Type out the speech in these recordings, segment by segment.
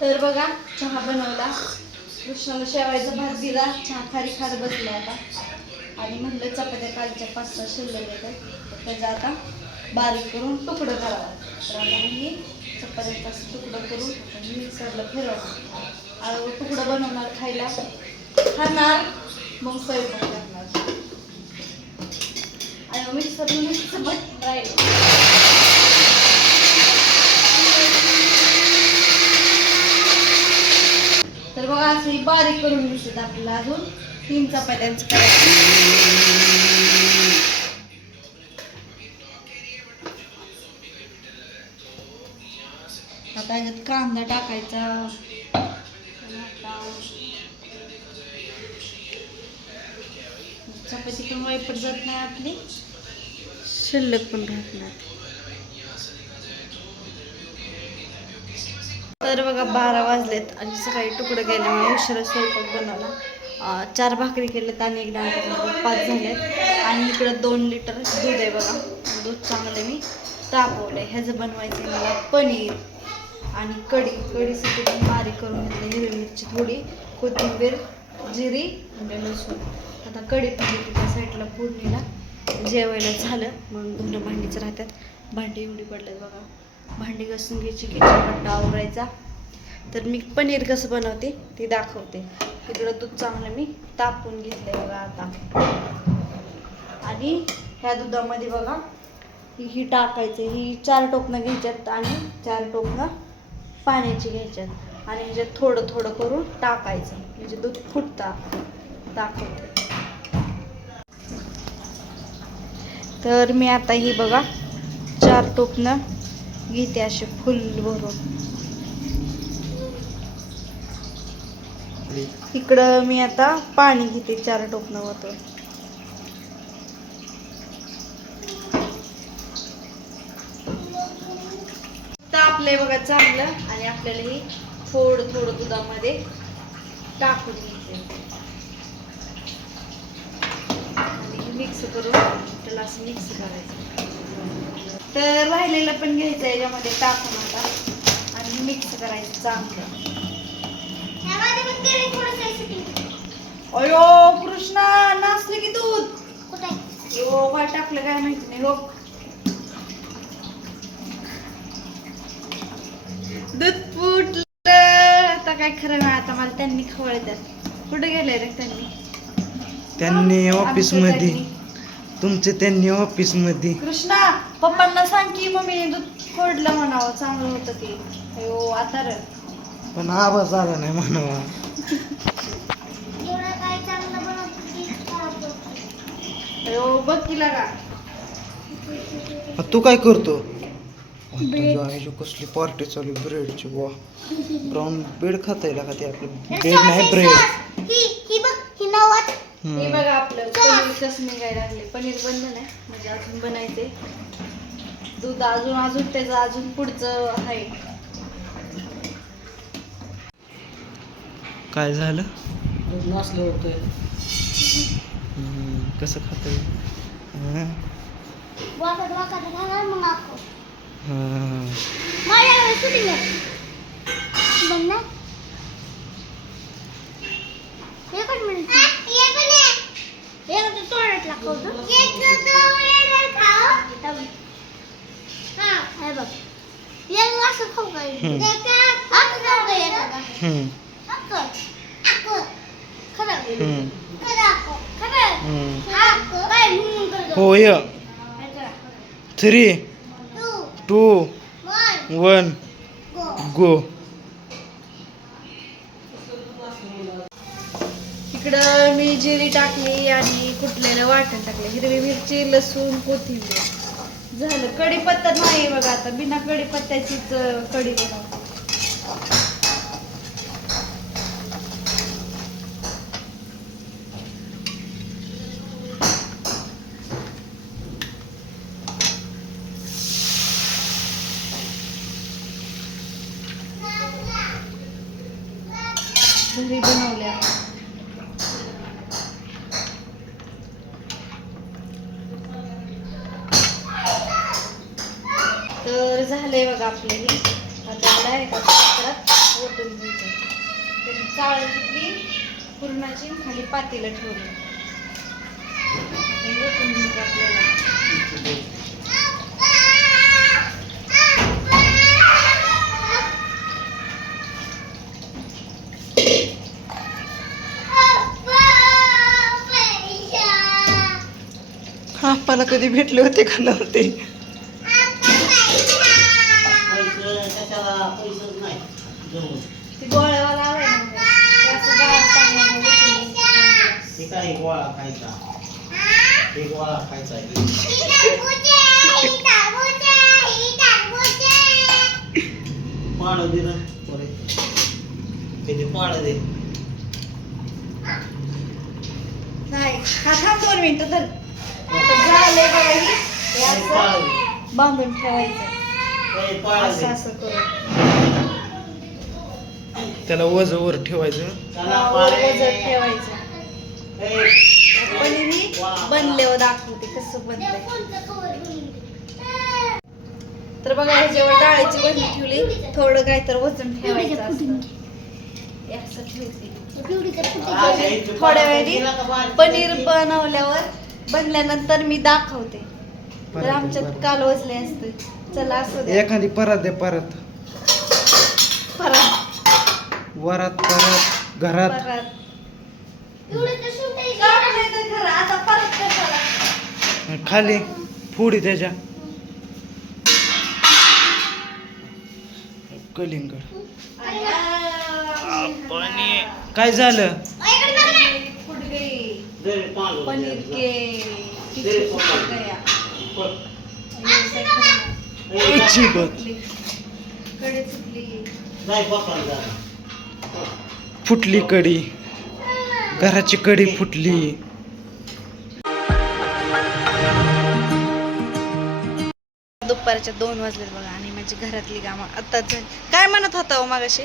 तर बघा चहा बनवला, कृष्णाला शेवायचा भात दिला, चहा खारी खात बसले आता. आणि म्हटलं चपात्या कालच्या 5-6 शिल्लक येतात, तर त्याचा आता बारीक करून तुकडं करावं. तर आता मी चपात्याचा तुकडं करून मिक्सरला फिरवणार. आळू तुकडं बनवणार, खायला खाणार, मग स्वयंपाक करणार. आणि मिक्सरला चपाती राहील. तर बघा असं बारीक करून दिसत आपल्याला. अजून 3 चपात्यांचं करायचं. आता याच्यात कांदा टाकायचा. चपाती पण वाईपट जात नाही आपली, शिल्लक पण राहत नाही. तर बघा 12 वाजलेत आणि सकाळी तुकडं गेल्यामुळे उशिरा स्वयंपाक बनवला. 4 भाकरी केलेत आणि एक डाळ 5 झालेत. आणि इकडं 2 लिटर दूध आहे बघा. दूध चांगलं मी तापवलं आहे. ह्याचं बनवायचं आहे मला पनीर. आणि कढीसाठी पण बारीक करून घेतली, हिरवी मिरची थोडी, कोथिंबीर, जिरी आणि लसूण. आता कढी पण त्या साईडला फोडणीला. जेवायला झालं मग धुणं भांडीच राहतात. भांडी एवढी पडल्यात बघा. भांडी घासून घ्यायची, किचन आवरायचा. तर मी पनीर कसं बनवते ते दाखवते. इकडं दूध चांगलं मी तापून घेतलंय बघा आता. आणि ह्या दुधामध्ये बघा ही टाकायचं. ही 4 टोपणं घ्यायच्यात आणि 4 टोपणं पाण्याची घ्यायच्यात. आणि ह्याच्यात थोडं थोडं करून टाकायचं, म्हणजे दूध फुटता. दाखवते. तर मी आता ही बघा 4 टोपणं घेते असे फुल भरून. इकडं मी आता पाणी घेते 4 टोपणं वरून. तापलंय बघा चांगलं. आणि आपल्याला ही थोडं थोडं दुधामध्ये टाकून घ्यायचं आणि मिक्स करून त्याला असं मिक्स करायचं. तर राहिलेलं पण घ्यायचं याच्यामध्ये टाकून आता आणि मिक्स करायचं चांगलं. अयो कृष्णा नासले की दूध हो काय टाकलं काय माहिती नाही. हो दूध फुटलं आता काय खरं ना. आता मला त्यांनी खवळतात. कुठे गेले रे त्यांनी ऑफिस मध्ये. तुमचे त्यांनी ऑफिस मध्ये. कृष्णा पप्पांना सांग की मम्मी दूध फोडलं म्हणावं, चांगलं होतं ते. अयो आता रे पण आवाज आला नाही म्हणावा. अयो बघ की लागा. तू काय करतो? कसली पार्टी चालू ब्रेडची. वा ब्राऊन ब्रेड खाता येईल का? ते आपलं ब्रेड नाही ब्रेड. हे बघा आपलं पनीर कसं निघायला लागले. पनीर बनलं नाही म्हणजे अजून बनायचंय. दूध अजून त्याचं अजून पुढचं आहे. काय झालं? नसलं होतं. कसं खाता येईल? होय. 3, 2, 1 गो. इकडं मी जिरी टाकली आणि कुटलेलं वाटण टाकलं, हिरवी मिरची, लसूण, कोथिंबीर. झालं. कढीपत्ता नाही बघा. आता बिना कढीपत्त्याचीच कढी बनवते. घरी बनवल्या. तर झालंय बघा आपलं. ही आता डायरेक्ट ओतून चाळ घेतली पुरणाची, खाली पातेलं ठेवली. हे ओतून घ्यायचं आपल्याला. आप्पाला कधी भेटले होते का नव्हते? ती गोळ्यावाला आलाय ना मग. ते असं गार पाण्यामध्ये ओतून घ्यायचं. हे काय गोळा खायचा, हे गोळा खायचा. पाळ दे ना ते पाळ दे. नाही हा थांब 2 मिनिटं तर. आता झालंय बघा ही. हे असं बांधून ठेवायचं. असं असं करून त्याला वज वर ठेवायचं. वजन ठेवायचं. पनीर ही बनल्यावर दाखवते कसं बनलंय. तर बघा ह्याच्यावर डाळीची बरणी ठेवली. थोडं काय तर वजन ठेवायचं असतं. हे असं ठेवते. थोड्या वेळी पनीर बनल्यानंतर मी दाखवते. तर आमच्यात काल वजले असते. चला असं द्या. एखादी परत दे, परत वरात, परत घरात. आता परत कशाला? खाली फुडी त्याच्या कलिंगड. काय झालं? पनीर के गया. अच्छी बात. कडे चुकली. फुटली कडी, घराची कडी फुटली. दुपारच्या 2 वाजले बघा आणि माझी घरातली कामं आताच झाली. काय म्हणत होता हो मागाशी?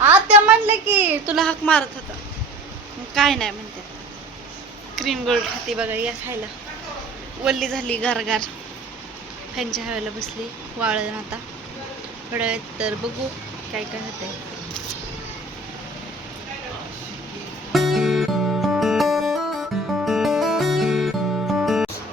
आत्या म्हणले की तुला हाक मारत होता. मग काय नाही म्हणते. क्रीम गोल्ड खाते बघा, या खायला. वल्ली झाली गारगार. फॅनच्या हवेला बसली वाळण. आता थोड्या वेळात तर बघू काय काय होतंय.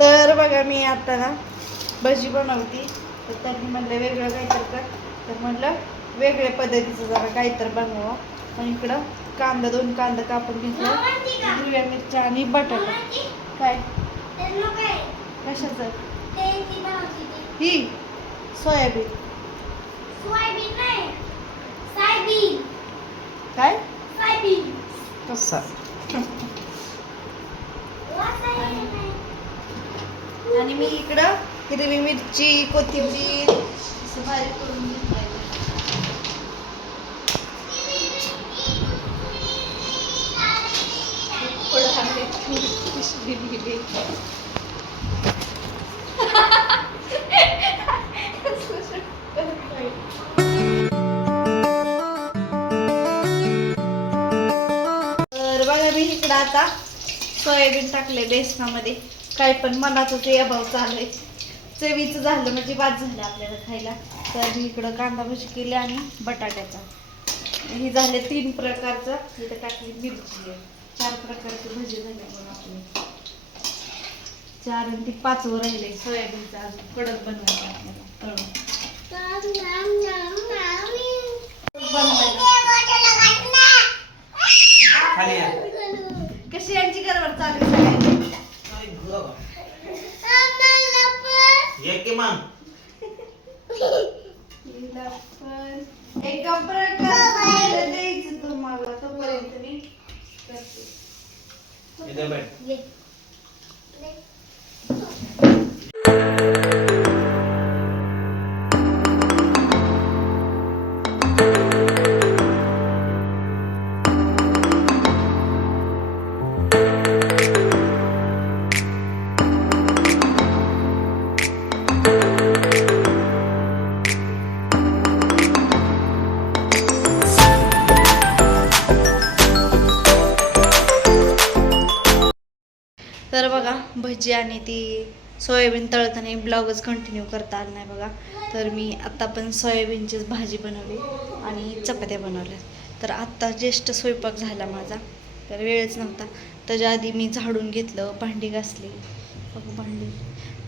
तर बघा मी आता ना भजी बनवती. तर त्यांनी म्हणलं वेगळं काहीतरी कर. तर म्हणलं वेगळ्या पद्धतीचं जरा काहीतरी बनवा. पण इकडं 2 कांदा कापून घेतलं, हिरव्या मिरच्या आणि बटाटा. काय कशाचं? ही सोयाबीन. काय कसा आणि मी इकडं हिरवी मिरची, कोथिंबीर असं बारीक करून घेतलंय. तर बघा मी इकडं आता सोयाबीन टाकले बेसनामध्ये. काय पण मनाचं ते अभाव चालू आहे. चवीचं झालं म्हणजे बाद झालं आपल्याला खायला. तर मी इकडं कांदा भजी केली आणि बटाट्याचा. ही झाले 3 प्रकारचं. इथं टाकली मिरची आहे. 4 प्रकारची भजी झाली म्हणून आपली. 4 आणि ती 5वर राहिले सोयाबीनचं. अजून कडक बनवायचं आपल्याला तळून. कशी यांची गडबड चालू आहे सगळ्यांची? हिला पण एका प्रकारचं द्यायचं तुम्हाला. तोपर्यंत मी करते. तर बघा भजी आणि ती सोयाबीन तळताना ब्लॉगच कंटिन्यू करता आला नाही बघा. तर मी आत्ता पण सोयाबीनचीच भाजी बनवली आणि चपात्या बनवल्या. तर आत्ता ज्येष्ठ स्वयंपाक झाला माझा, तर वेळच नव्हता. त्याच्या आधी मी झाडून घेतलं, भांडी घासली बघ भांडी,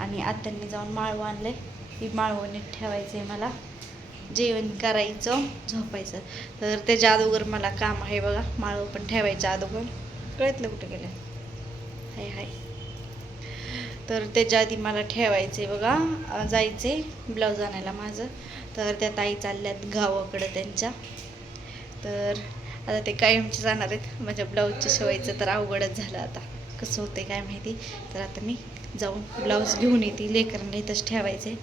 आणि आत्यांनी जाऊन माळवं आणलं आहे. ती माळवं नीट ठेवायचं आहे मला, जेवण करायचं, झोपायचं. तर त्याच्या अगोदर मला काम आहे बघा, माळवं पण ठेवायचं अगोदर. कळतलं कुठं गेलं, हाय हाय. तर त्याच्या आधी मला ठेवायचं आहे बघा, जायचं आहे ब्लाऊज आणायला माझं. तर त्या ताई चालल्यात गावाकडं त्यांच्या. तर आता ते कायमचे जाणार आहेत. माझ्या ब्लाऊजच्या शिवायचं तर अवघडच झालं, आता कसं होतं काय माहिती. तर आता मी जाऊन ब्लाऊज घेऊन येते, लेकरांना इथंच ठेवायचे.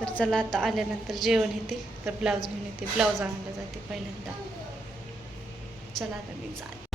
तर चला आता आल्यानंतर जेवण येते, तर ब्लाऊज घेऊन येते, ब्लाऊज आणायला जाते पहिल्यांदा. चला आता मी जाते.